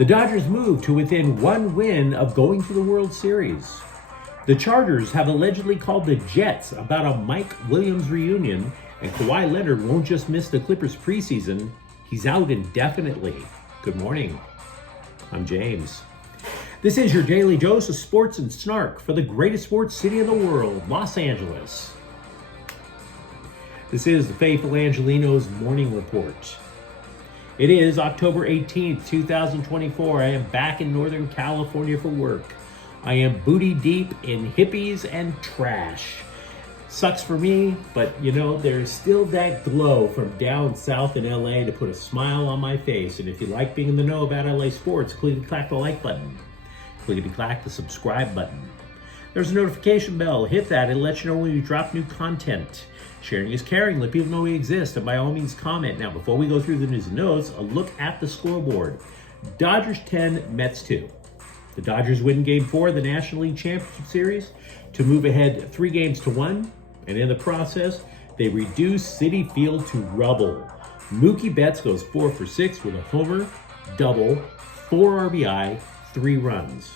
The Dodgers moved to within one win of going to the World Series. The Chargers have allegedly called the Jets about a Mike Williams reunion, and Kawhi Leonard won't just miss the Clippers preseason, he's out indefinitely. Good morning. I'm James. This is your daily dose of sports and snark for the greatest sports city in the world, Los Angeles. This is the faithful Angelenos morning report. It is October 18th, 2024. I am back in Northern California for work. I am booty deep in hippies and trash. Sucks for me, but there's still that glow from down south in LA to put a smile on my face. And if you like being in the know about LA sports, clickety-clack the like button. Clickety-clack the subscribe button. There's a notification bell. Hit that. It'll let you know when we drop new content. Sharing is caring. Let people know we exist. And by all means, comment. Now, before we go through the news and notes, a look at the scoreboard. Dodgers 10, Mets 2. The Dodgers win Game 4 of the National League Championship Series to move ahead 3-1. And in the process, they reduce Citi Field to rubble. Mookie Betts goes 4 for 6 with a homer, double, 4 RBI, 3 runs.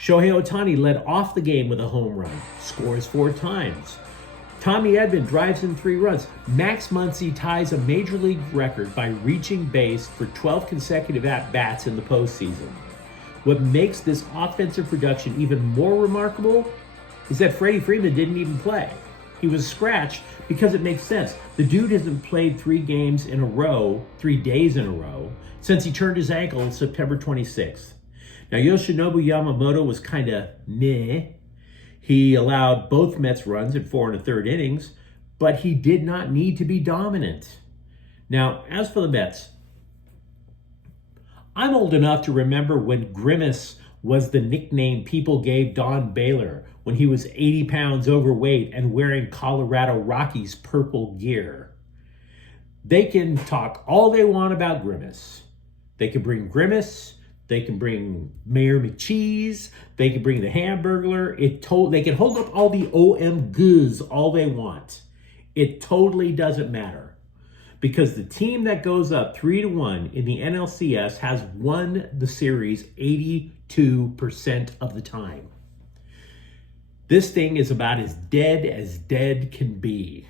Shohei Ohtani led off the game with a home run, scores 4 times. Tommy Edman drives in 3 runs. Max Muncy ties a major league record by reaching base for 12 consecutive at-bats in the postseason. What makes this offensive production even more remarkable is that Freddie Freeman didn't even play. He was scratched because it makes sense. The dude hasn't played 3 days in a row, since he turned his ankle September 26th. Now, Yoshinobu Yamamoto was kind of meh. He allowed both Mets runs in 4 1/3 innings, but he did not need to be dominant. Now, as for the Mets, I'm old enough to remember when Grimace was the nickname people gave Don Baylor when he was 80 pounds overweight and wearing Colorado Rockies purple gear. They can talk all they want about Grimace. They can bring Grimace. They can bring Mayor McCheese. They can bring the Hamburglar. They can hold up all the OM goods all they want. It totally doesn't matter. Because the team that goes up 3-1 in the NLCS has won the series 82% of the time. This thing is about as dead can be.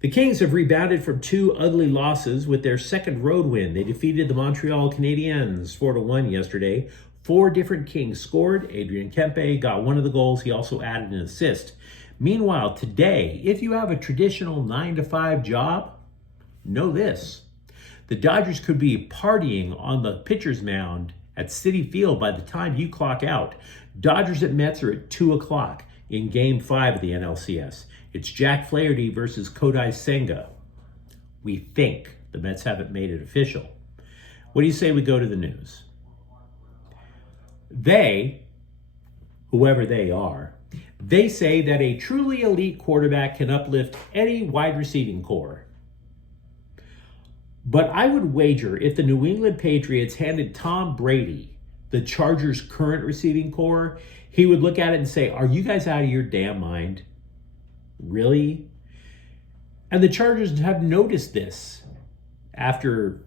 The Kings have rebounded from 2 ugly losses with their second road win. They defeated the Montreal Canadiens 4-1 yesterday. 4 different Kings scored. Adrian Kempe got one of the goals. He also added an assist. Meanwhile, today, if you have a traditional 9-to-5 job, know this. The Dodgers could be partying on the pitcher's mound at Citi Field by the time you clock out. Dodgers at Mets are at 2 o'clock in Game 5 of the NLCS. It's Jack Flaherty versus Kodai Senga. We think. The Mets haven't made it official. What do you say we go to the news? They, whoever they are, they say that a truly elite quarterback can uplift any wide receiving core. But I would wager if the New England Patriots handed Tom Brady the Chargers' current receiving core, he would look at it and say, are you guys out of your damn mind? Really? And the Chargers have noticed this after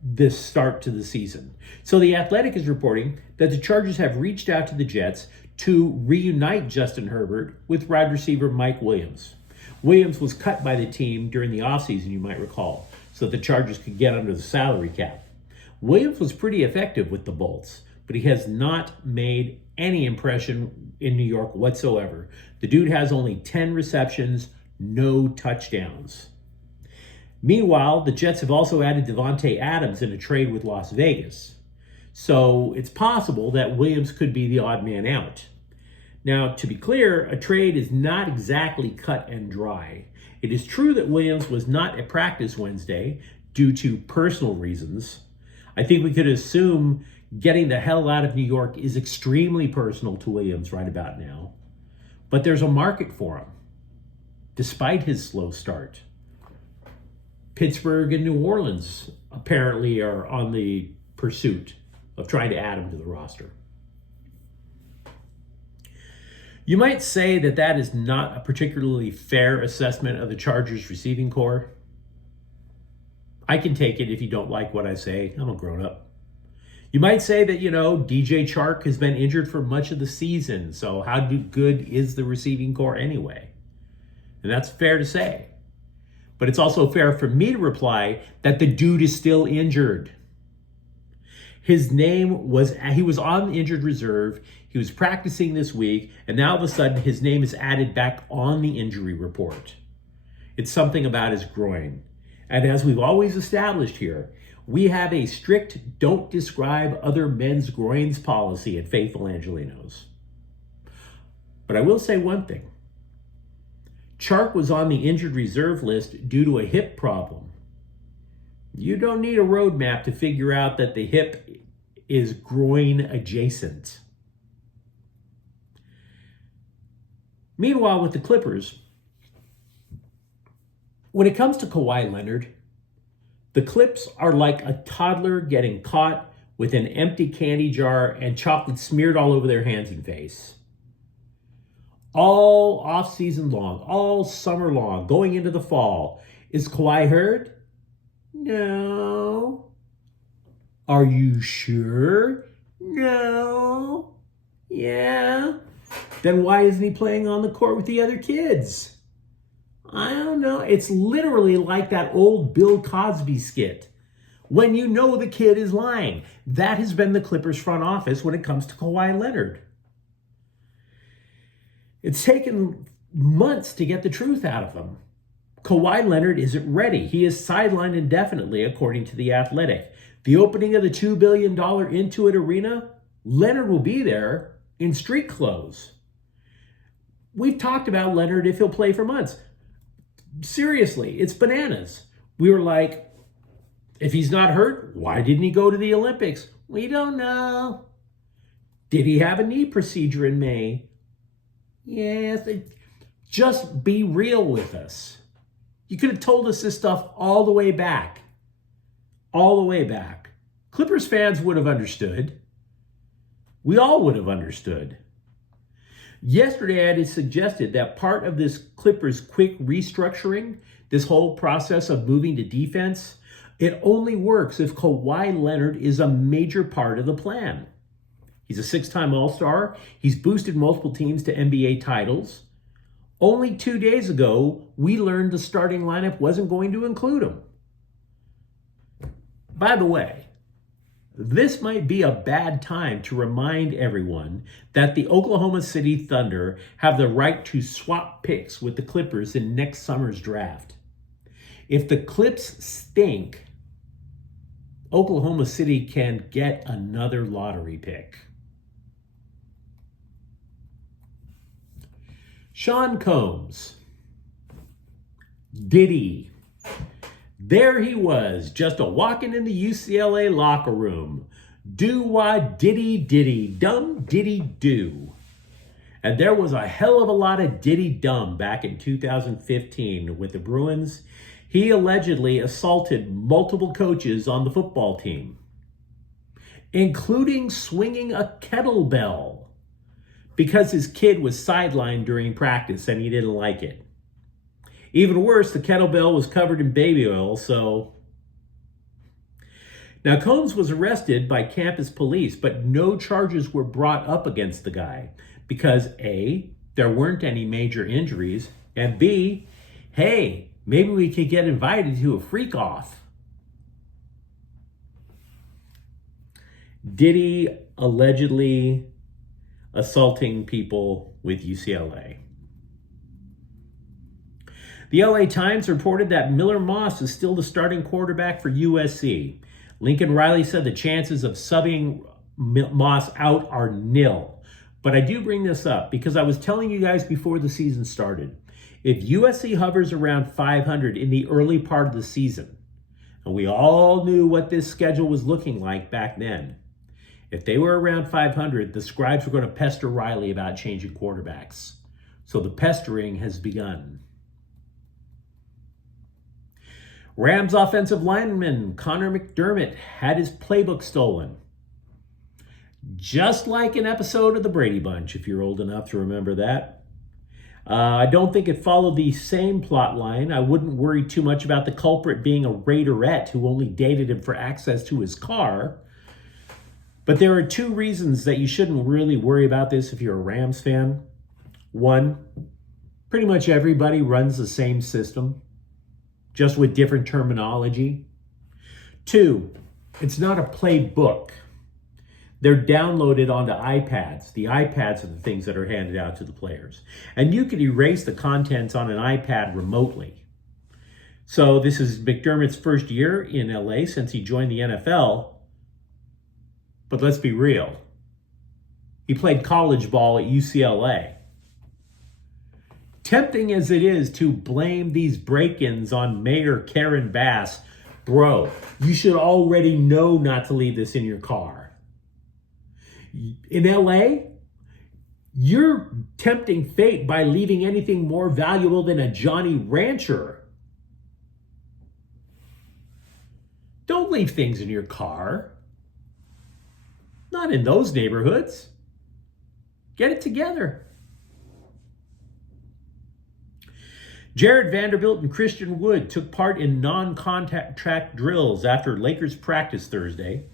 this start to the season. So The Athletic is reporting that the Chargers have reached out to the Jets to reunite Justin Herbert with wide receiver Mike Williams. Williams was cut by the team during the offseason, you might recall, so the Chargers could get under the salary cap. Williams was pretty effective with the Bolts, but he has not made any impression in New York whatsoever. The dude has only 10 receptions, no touchdowns. Meanwhile, the Jets have also added Devontae Adams in a trade with Las Vegas. So it's possible that Williams could be the odd man out. Now, to be clear, a trade is not exactly cut and dry. It is true that Williams was not at practice Wednesday due to personal reasons. I think we could assume getting the hell out of New York is extremely personal to Williams right about now. But there's a market for him, despite his slow start. Pittsburgh and New Orleans apparently are on the pursuit of trying to add him to the roster. You might say that that is not a particularly fair assessment of the Chargers receiving core. I can take it if you don't like what I say. I'm a grown-up. You might say that, DJ Chark has been injured for much of the season. So how good is the receiving core anyway? And that's fair to say. But it's also fair for me to reply that the dude is still injured. He was on the injured reserve. He was practicing this week. And now all of a sudden his name is added back on the injury report. It's something about his groin. And as we've always established here, we have a strict don't describe other men's groins policy at Faithful Angelenos. But I will say one thing. Chark was on the injured reserve list due to a hip problem. You don't need a roadmap to figure out that the hip is groin adjacent. Meanwhile, with the Clippers, when it comes to Kawhi Leonard, the Clips are like a toddler getting caught with an empty candy jar and chocolate smeared all over their hands and face. All off-season long, all summer long, going into the fall. Is Kawhi hurt? No. Are you sure? No. Yeah. Then why isn't he playing on the court with the other kids? I don't know. It's literally like that old Bill Cosby skit. When you know the kid is lying. That has been the Clippers front office when it comes to Kawhi Leonard. It's taken months to get the truth out of him. Kawhi Leonard isn't ready. He is sidelined indefinitely, according to The Athletic. The opening of the $2 billion Intuit Arena, Leonard will be there in street clothes. We've talked about Leonard if he'll play for months. Seriously, it's bananas. We were like, if he's not hurt, why didn't he go to the Olympics? We don't know. Did he have a knee procedure in May? Yes. Just be real with us. You could have told us this stuff all the way back. All the way back. Clippers fans would have understood. We all would have understood. Yesterday, I had suggested that part of this Clippers quick restructuring, this whole process of moving to defense, it only works if Kawhi Leonard is a major part of the plan. He's a 6-time All-Star. He's boosted multiple teams to NBA titles. Only 2 days ago, we learned the starting lineup wasn't going to include him. By the way, this might be a bad time to remind everyone that the Oklahoma City Thunder have the right to swap picks with the Clippers in next summer's draft. If the Clips stink, Oklahoma City can get another lottery pick. Sean Combs. Diddy. There he was, just walking in the UCLA locker room. Do-wah-diddy-diddy, dum-diddy-do. And there was a hell of a lot of diddy-dum back in 2015 with the Bruins. He allegedly assaulted multiple coaches on the football team, including swinging a kettlebell because his kid was sidelined during practice and he didn't like it. Even worse, the kettlebell was covered in baby oil, so... Now, Combs was arrested by campus police, but no charges were brought up against the guy because A, there weren't any major injuries, and B, hey, maybe we could get invited to a freak-off. Diddy allegedly assaulting people with UCLA. The LA Times reported that Miller Moss is still the starting quarterback for USC. Lincoln Riley said the chances of subbing Moss out are nil. But I do bring this up because I was telling you guys before the season started, if USC hovers around 500 in the early part of the season, and we all knew what this schedule was looking like back then, if they were around 500, the scribes were going to pester Riley about changing quarterbacks. So the pestering has begun. Rams offensive lineman Connor McDermott had his playbook stolen. Just like an episode of the Brady Bunch, if you're old enough to remember that. I don't think it followed the same plot line. I wouldn't worry too much about the culprit being a Raiderette who only dated him for access to his car. But there are two reasons that you shouldn't really worry about this if you're a Rams fan. One, pretty much everybody runs the same system, just with different terminology. Two, it's not a playbook. They're downloaded onto iPads. The iPads are the things that are handed out to the players. And you can erase the contents on an iPad remotely. So this is McDermott's first year in LA since he joined the NFL. But let's be real. He played college ball at UCLA. Tempting as it is to blame these break-ins on Mayor Karen Bass, bro, you should already know not to leave this in your car. In LA, you're tempting fate by leaving anything more valuable than a Johnny Rancher. Don't leave things in your car. Not in those neighborhoods. Get it together. Jared Vanderbilt and Christian Wood took part in non-contact track drills after Lakers practice Thursday.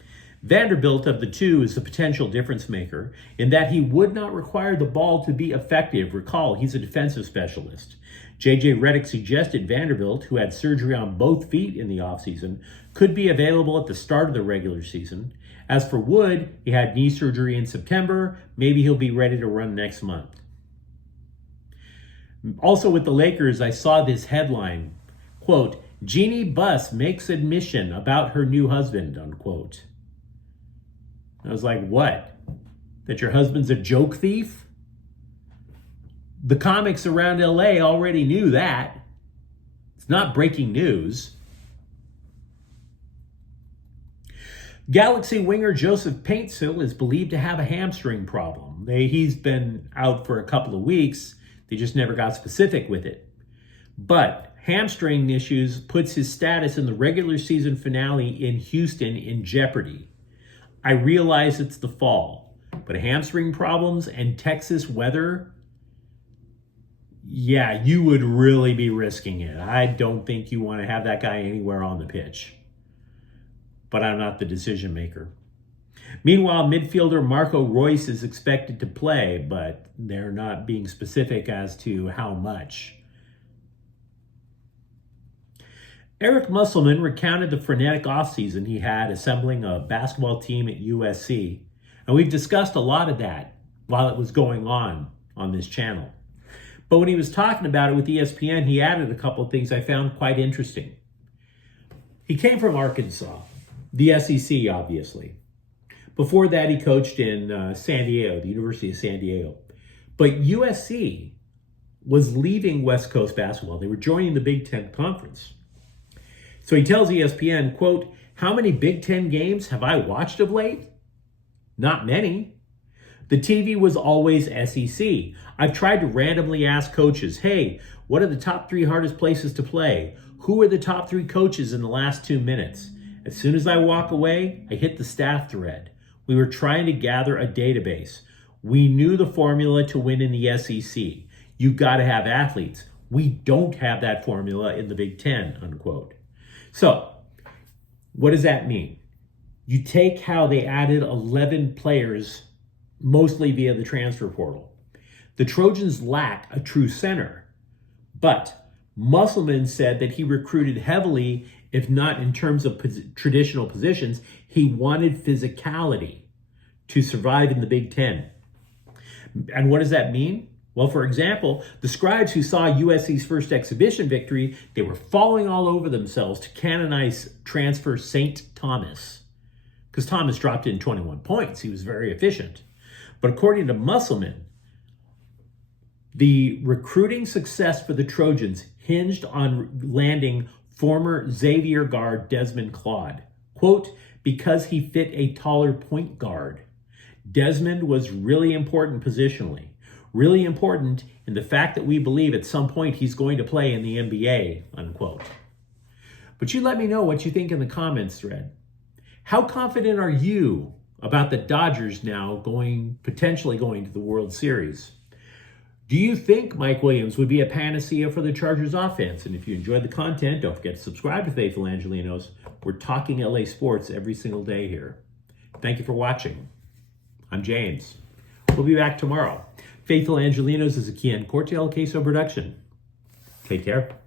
Vanderbilt of the two is the potential difference maker in that he would not require the ball to be effective. Recall, he's a defensive specialist. J.J. Redick suggested Vanderbilt, who had surgery on both feet in the offseason, could be available at the start of the regular season. As for Wood, he had knee surgery in September. Maybe he'll be ready to run next month. Also with the Lakers, I saw this headline, quote, Jeannie Buss makes admission about her new husband, unquote. I was like, what? That your husband's a joke thief? The comics around LA already knew that. It's not breaking news. Galaxy winger Joseph Paintsil is believed to have a hamstring problem. He's been out for a couple of weeks. They just never got specific with it. But hamstring issues puts his status in the regular season finale in Houston in jeopardy. I realize it's the fall, but hamstring problems and Texas weather, yeah, you would really be risking it. I don't think you want to have that guy anywhere on the pitch. But I'm not the decision maker. Meanwhile, midfielder Marco Royce is expected to play, but they're not being specific as to how much. Eric Musselman recounted the frenetic offseason he had assembling a basketball team at USC, and we've discussed a lot of that while it was going on this channel. But when he was talking about it with ESPN, he added a couple of things I found quite interesting. He came from Arkansas, the SEC, obviously. Before that, he coached in San Diego, the University of San Diego. But USC was leaving West Coast basketball. They were joining the Big Ten Conference. So he tells ESPN, quote, how many Big Ten games have I watched of late? Not many. The TV was always SEC. I've tried to randomly ask coaches, hey, what are the top 3 hardest places to play? Who are the top 3 coaches in the last 2 minutes? As soon as I walk away, I hit the staff thread. We were trying to gather a database. We knew the formula to win in the SEC. You've got to have athletes. We don't have that formula in the Big Ten, unquote. So, what does that mean? You take how they added 11 players, mostly via the transfer portal. The Trojans lack a true center, but Musselman said that he recruited heavily, if not in terms of traditional positions. He wanted physicality to survive in the Big Ten. And what does that mean? Well, for example, the scribes who saw USC's first exhibition victory, they were falling all over themselves to canonize transfer St. Thomas, because Thomas dropped in 21 points. He was very efficient. But according to Musselman, the recruiting success for the Trojans hinged on landing former Xavier guard Desmond Claude. Quote, because he fit a taller point guard. Desmond was really important positionally. Really important in the fact that we believe at some point he's going to play in the NBA, unquote. But you let me know what you think in the comments thread. How confident are you about the Dodgers now potentially going to the World Series? Do you think Mike Williams would be a panacea for the Chargers offense? And if you enjoyed the content, don't forget to subscribe to Faithful Angelenos. We're talking LA sports every single day here. Thank you for watching. I'm James. We'll be back tomorrow. Faithful Angelenos is a Kian Cortell Queso production. Take care.